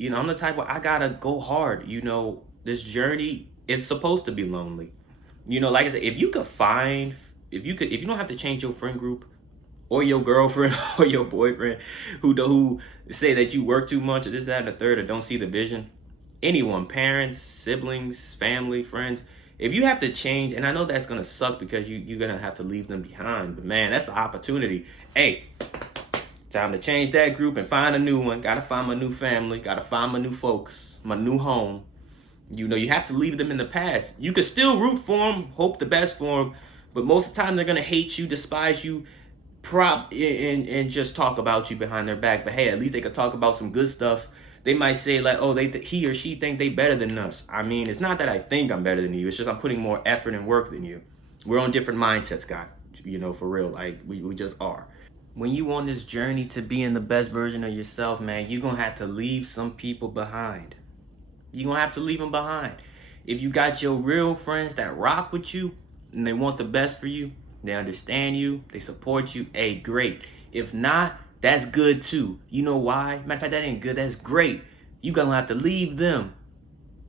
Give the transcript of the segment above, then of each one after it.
I'm the type where I gotta go hard. This journey is supposed to be lonely. Like I said, if you don't have to change your friend group or your girlfriend or your boyfriend who say that you work too much or this, that, and the third, or don't see the vision. Anyone, parents, siblings, family, friends. If you have to change, and I know that's gonna suck because you're gonna have to leave them behind, but man, that's the opportunity. Hey, time to change that group and find a new one. Gotta find my new family. Gotta find my new folks, my new home. You have to leave them in the past. You can still root for them, hope the best for them, but most of the time they're gonna hate you, despise you, and just talk about you behind their back. But hey, at least they could talk about some good stuff. They might say like, oh, he or she think they better than us. I mean, it's not that I think I'm better than you. It's just I'm putting more effort and work than you. We're on different mindsets, Scott. For real. Like we just are. When you on this journey to being the best version of yourself, man, you're gonna have to leave some people behind. You're gonna have to leave them behind. If you got your real friends that rock with you and they want the best for you, they understand you, they support you, hey, great. If not, that's good too. You know why? Matter of fact, that ain't good, that's great. You gonna have to leave them.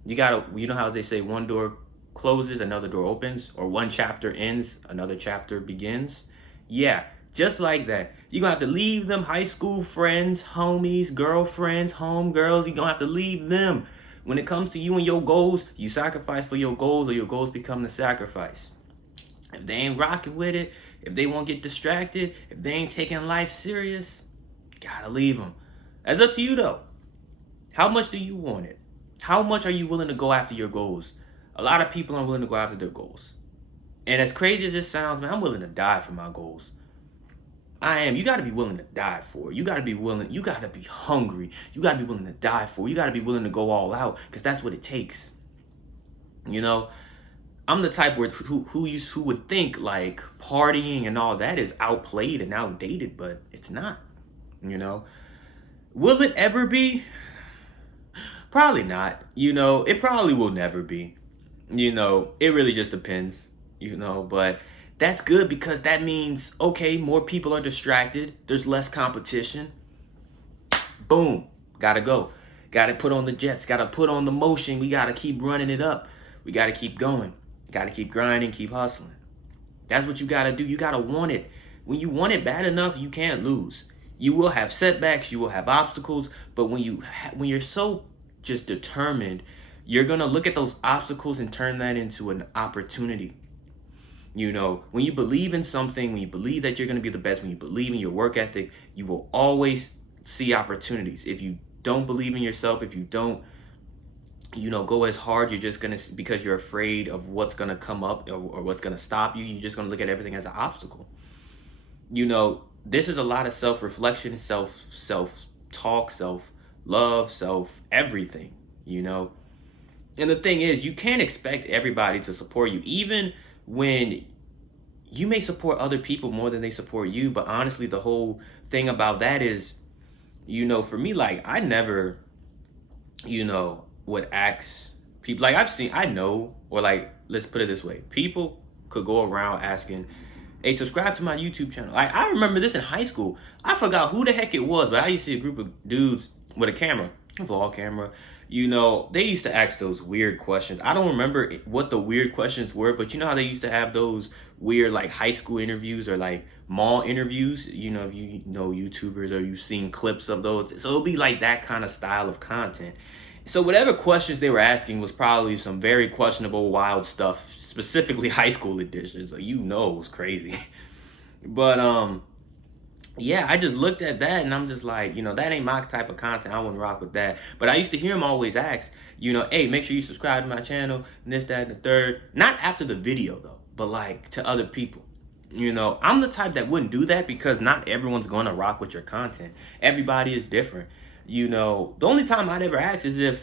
You know how they say one door closes, another door opens, or one chapter ends, another chapter begins? Yeah, just like that. You're gonna have to leave them high school friends, homies, girlfriends, homegirls. You're gonna have to leave them. When it comes to you and your goals, you sacrifice for your goals or your goals become the sacrifice. If they ain't rocking with it, if they won't get distracted, if they ain't taking life serious, gotta leave them. That's up to you though. How much do you want it? How much are you willing to go after your goals? A lot of people aren't willing to go after their goals. And as crazy as this sounds, man, I'm willing to die for my goals. I am. You got to be willing to die for it. You got to be willing. You got to be hungry. You got to be willing to die for it. You got to be willing to go all out because that's what it takes. I'm the type who would think like partying and all that is outplayed and outdated, but it's not. Will it ever be? Probably not. It probably will never be. It really just depends. But that's good because that means, okay, more people are distracted. There's less competition. Boom. Gotta go. Gotta put on the jets. Gotta put on the motion. We gotta keep running it up. We gotta keep going. Gotta keep grinding, keep hustling. That's what you gotta do. You gotta want it. When you want it bad enough, you can't lose. You will have setbacks. You will have obstacles. But when you're so just determined, you're gonna look at those obstacles and turn that into an opportunity. When you believe in something, when you believe that you're going to be the best, when you believe in your work ethic, you will always see opportunities. If you don't believe in yourself, if you don't, go as hard, you're just going to, because you're afraid of what's going to come up or what's going to stop you, you're just going to look at everything as an obstacle. This is a lot of self-reflection, self-talk, self-love, self-everything, And the thing is, you can't expect everybody to support you, even when you may support other people more than they support you. But honestly, the whole thing about that is, for me, like, I never, would ask people, like, or like, let's put it this way. People could go around asking, hey, subscribe to my YouTube channel. Like, I remember this in high school. I forgot who the heck it was, but I used to see a group of dudes with a vlog camera. They used to ask those weird questions. I don't remember what the weird questions were, but you know how they used to have those weird like high school interviews or like mall interviews? If you know YouTubers or you've seen clips of those. So it'll be like that kind of style of content. So whatever questions they were asking was probably some very questionable, wild stuff, specifically high school edition. So it was crazy. But yeah, I just looked at that and I'm just like, that ain't my type of content. I wouldn't rock with that. But I used to hear him always ask, hey, make sure you subscribe to my channel and this, that, and the third. Not after the video though, but like to other people. I'm the type that wouldn't do that because not everyone's going to rock with your content. Everybody is different. The only time I'd ever ask is if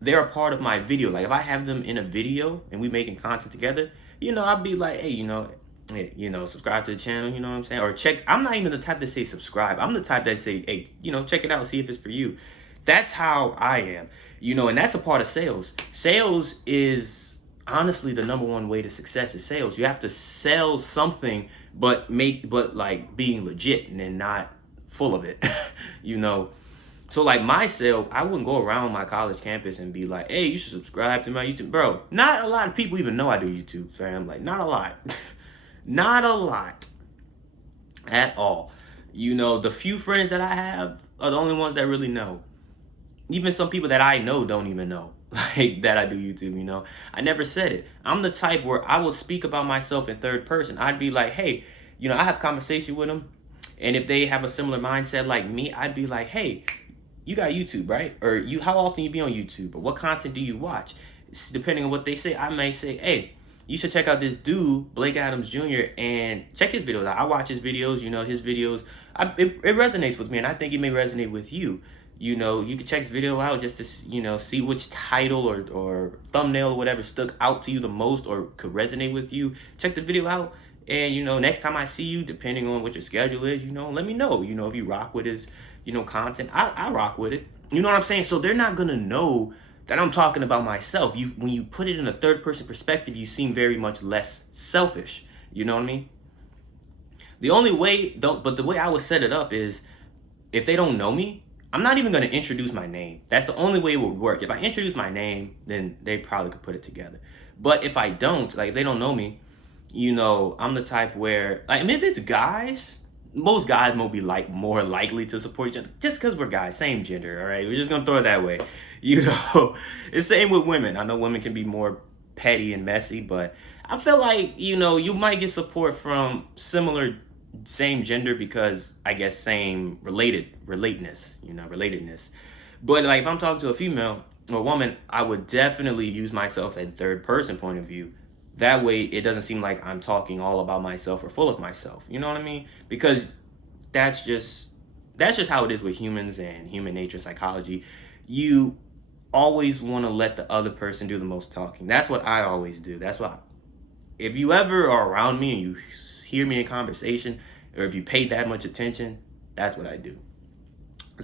they're a part of my video. Like if I have them in a video and we making content together, I'd be like, hey, subscribe to the channel, you know what I'm saying? Or check, I'm not even the type to say subscribe. I'm the type that say, hey, check it out, see if it's for you. That's how I am, and that's a part of sales. Sales is honestly the number one way to success is sales. You have to sell something, but like being legit and then not full of it, So like myself, I wouldn't go around my college campus and be like, hey, you should subscribe to my YouTube. Bro, not a lot of people even know I do YouTube, fam. Like, not a lot. Not a lot at all. You know, the few friends that I have are the only ones that really know. Even some people that I know don't even know, like, that I do YouTube, you know. I never said it. I'm the type where I will speak about myself in third person. I'd be like, hey, you know, I have conversation with them. And if they have a similar mindset like me, I'd be like, hey, you got YouTube, right? Or how often you be on YouTube? Or what content do you watch? Depending on what they say, I may say, hey, you should check out this dude, Blake Adams Jr., and check his videos out. I watch his videos, you know, his videos. It resonates with me, and I think it may resonate with you. You know, you can check his video out just to, you know, see which title or thumbnail or whatever stuck out to you the most or could resonate with you. Check the video out, and, you know, next time I see you, depending on what your schedule is, you know, let me know. You know, if you rock with his, you know, content, I rock with it. You know what I'm saying? So they're not going to know that I'm talking about myself. When you put it in a third person perspective, you seem very much less selfish. You know what I mean? The only way, but the way I would set it up is, if they don't know me, I'm not even going to introduce my name. That's the only way it would work. If I introduce my name, then they probably could put it together. But if I don't, like, if they don't know me, you know, I'm the type where, like, I mean, if it's guys, most guys will be like more likely to support each other just because we're guys, same gender. All right, we're just gonna throw it that way. You know, it's the same with women. I know women can be more petty and messy, but I feel like, you know, you might get support from same gender because I guess same relatedness. But like if I'm talking to a female or a woman, I would definitely use myself in third person point of view. That way it doesn't seem like I'm talking all about myself or full of myself. You know what I mean? Because that's just how it is with humans and human nature, psychology. You always want to let the other person do the most talking. That's what I always do. That's why if you ever are around me and you hear me in conversation, or if you pay that much attention, that's what I do.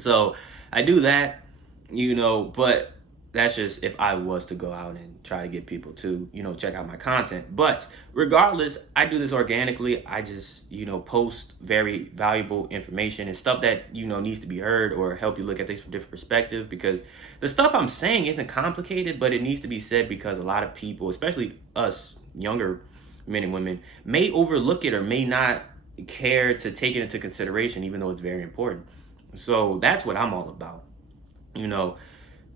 So I do that, you know, but that's just if I was to go out and try to get people to, you know, check out my content. But regardless, I do this organically. I just, you know, post very valuable information and stuff that, you know, needs to be heard or help you look at things from different perspectives, because the stuff I'm saying isn't complicated, but it needs to be said because a lot of people, especially us younger men and women, may overlook it or may not care to take it into consideration, even though it's very important. So that's what I'm all about, you know.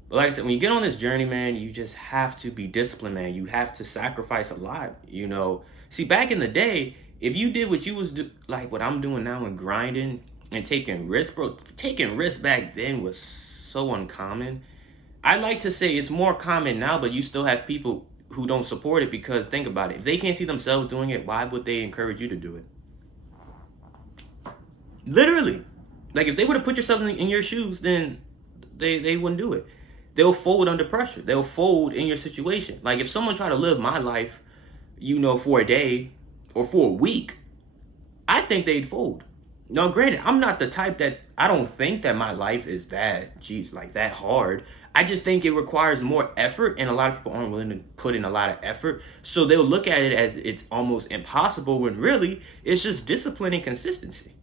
Like I said, when you get on this journey, man, you just have to be disciplined, man. You have to sacrifice a lot, you know. See, back in the day, if you did what you was like what I'm doing now and grinding and taking risks, bro, taking risks back then was so uncommon. I like to say it's more common now, but you still have people who don't support it because, think about it, if they can't see themselves doing it, why would they encourage you to do it? Literally. Like, if they would have put yourself in your shoes, then they wouldn't do it. They'll fold under pressure. They'll fold in your situation. Like, if someone tried to live my life, you know, for a day or for a week, I think they'd fold. Now, granted, I'm not the type that, I don't think that my life is that hard. I just think it requires more effort, and a lot of people aren't willing to put in a lot of effort. So they'll look at it as it's almost impossible, when really it's just discipline and consistency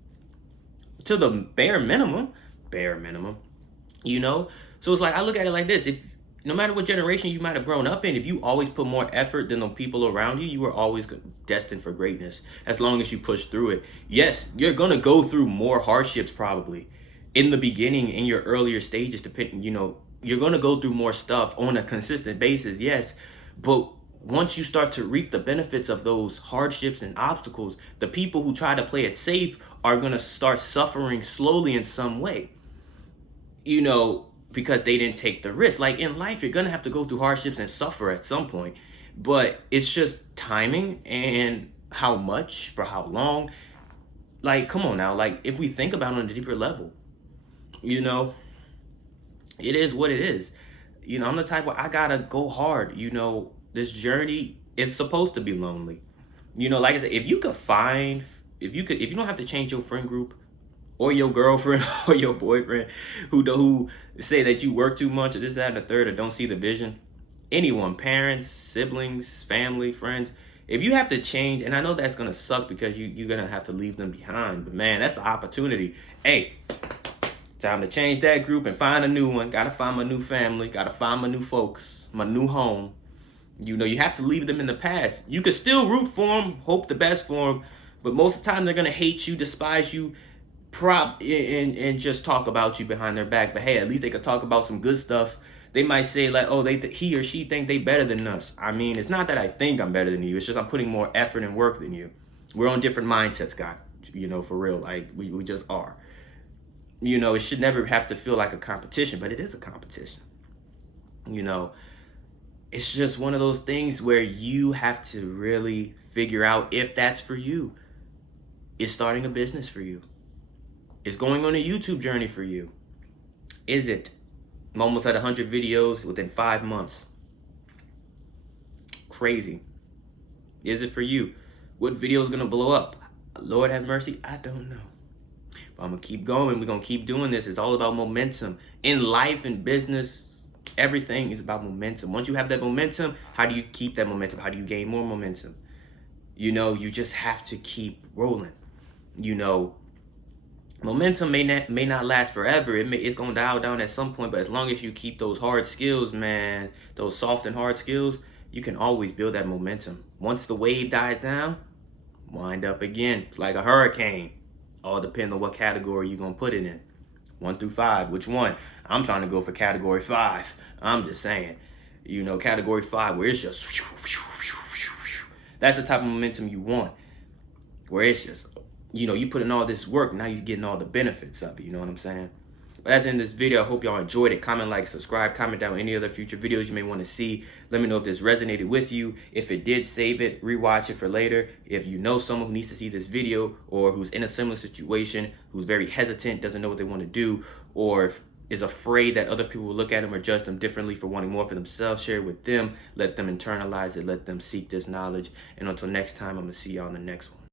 to the bare minimum, you know? So it's like, I look at it like this. If no matter what generation you might have grown up in, if you always put more effort than the people around you, you are always destined for greatness, as long as you push through it. Yes, you're going to go through more hardships probably in the beginning, in your earlier stages, depending, you know, you're going to go through more stuff on a consistent basis, yes. But once you start to reap the benefits of those hardships and obstacles, the people who try to play it safe are going to start suffering slowly in some way, you know, because they didn't take the risk. Like, in life, you're going to have to go through hardships and suffer at some point, but it's just timing and how much, for how long. Like, come on now. Like, if we think about it on a deeper level, you know, it is what it is. You know, I'm the type where I gotta go hard. You know, this journey is supposed to be lonely. You know, like I said, if you don't have to change your friend group or your girlfriend or your boyfriend who say that you work too much or this, that, and the third, or don't see the vision. Anyone, parents, siblings, family, friends, if you have to change, and I know that's gonna suck because you're gonna have to leave them behind, but man, that's the opportunity. Hey, Time to change that group and find a new one. Gotta find my new family. Gotta find my new folks. My new home. You know, you have to leave them in the past. You can still root for them, hope the best for them, but most of the time they're gonna hate you, despise you, and just talk about you behind their back. But hey, at least they could talk about some good stuff. They might say like, oh, he or she think they better than us. I mean, it's not that I think I'm better than you. It's just I'm putting more effort and work than you. We're on different mindsets, God. You know, for real. Like we just are. You know, it should never have to feel like a competition, but it is a competition. You know, it's just one of those things where you have to really figure out if that's for you. Is starting a business for you? Is going on a YouTube journey for you? Is it? I'm almost at 100 videos within 5 months. Crazy. Is it for you? What video is going to blow up? Lord have mercy, I don't know. But I'm going to keep going. We're going to keep doing this. It's all about momentum. In life and business, everything is about momentum. Once you have that momentum, how do you keep that momentum? How do you gain more momentum? You know, you just have to keep rolling. You know, momentum may not last forever. It's going to dial down at some point, but as long as you keep those hard skills, man, those soft and hard skills, you can always build that momentum. Once the wave dies down, wind up again. It's like a hurricane. All depends on what category you're going to put it in. 1 through 5, which one? I'm trying to go for category 5. I'm just saying, you know, category 5 where it's just, that's the type of momentum you want. Where it's just, you know, you put in all this work, now you're getting all the benefits of it, you know what I'm saying? But that's in this video. I hope y'all enjoyed it. Comment, like, subscribe, comment down any other future videos you may want to see. Let me know if this resonated with you. If it did, save it, rewatch it for later. If you know someone who needs to see this video or who's in a similar situation, who's very hesitant, doesn't know what they want to do, or is afraid that other people will look at them or judge them differently for wanting more for themselves, share it with them. Let them internalize it. Let them seek this knowledge. And until next time, I'm going to see y'all in the next one.